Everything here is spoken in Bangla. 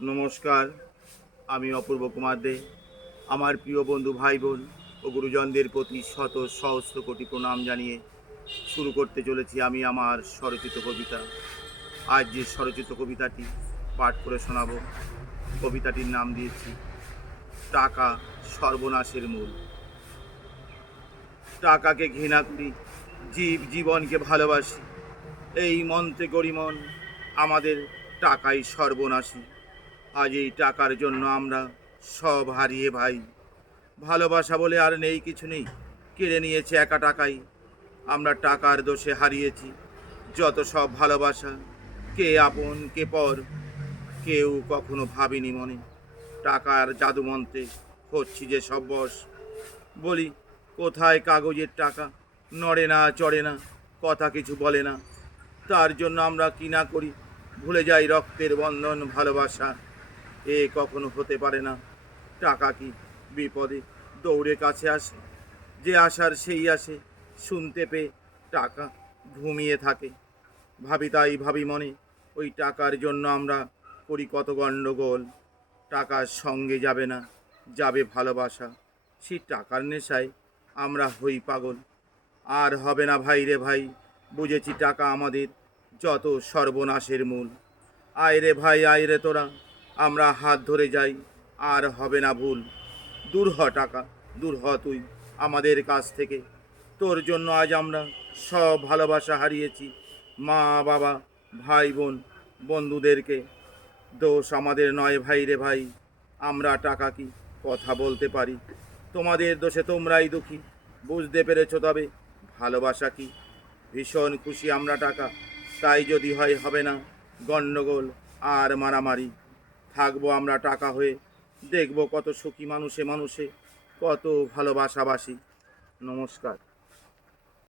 নমস্কার, আমি অপূর্ব কুমার দে। আমার প্রিয় বন্ধু, ভাই বোন ও গুরুজনদের প্রতি শত সহস্র কোটি প্রণাম জানিয়ে শুরু করতে চলেছি আমি আমার স্বরচিত কবিতা। আজ যে স্বরচিত কবিতাটি পাঠ করে শোনাব, কবিতাটির নাম দিয়েছি টাকা সর্বনাশের মূল। টাকাকে ঘৃণা করি, জীবনকে ভালোবাসি, এই মন্ত্রে গরিমন আমাদের টাকাই সর্বনাশী। আজ এই টাকার জন্য আমরা সব হারিয়ে ভাই, ভালোবাসা বলে আর নেই, কিছু নেই, কেড়ে নিয়েছে একা টাকাই। আমরা টাকার দোষে হারিয়েছি যত সব ভালোবাসা, কে আপন কে পর কেউ কখনো ভাবিনি মনে। টাকার জাদুমন্ত্রে হচ্ছি যে সব বশ, বলি কোথায় কাগজের টাকা, নড়ে না চড়ে না, কথা কিছু বলে না। তার জন্য আমরা কি না করি, ভুলে যাই রক্তের বন্ধন ভালোবাসা। এ কখনো হতে পারে না। টাকা কি বিপদে দৌড়ে কাছে আসে, যে আসার সেই আসে, শুনতে পেয়ে টাকা ঘুমিয়ে থাকে। ভাবি মনে, ওই টাকার জন্য আমরা করি কত গণ্ডগোল। টাকার সঙ্গে যাবে না, যাবে ভালোবাসা। সেই টাকার নেশায় আমরা হই পাগল। আর হবে না ভাই রে ভাই, বুঝেছি টাকা আমাদের যত সর্বনাশের মূল। আয় রে ভাই আয় রে তোরা, আমরা হাত ধরে যাই, আর হবে না ভুল। দূর হ টাকা, দূর হ তুই আমাদের কাছ থেকে। তোর জন্য আজ আমরা সব ভালোবাসা হারিয়েছি, মা বাবা ভাই বোন বন্ধুদেরকে। দোষ আমাদের নয় ভাই রে ভাই, আমরা টাকা কি কথা বলতে পারি। তোমাদের দোষে তোমরাই দুঃখী, বুঝতে পেরেছো তবে ভালোবাসা কি। ভীষণ খুশি আমরা টাকা, তাই যদি হয় হবে না গণ্ডগোল আর মারামারি। থাকবো আমরা টাকা হয়ে, দেখবো কত সুখী মানুষে মানুষে, কত ভালোবাসাবাসি। নমস্কার।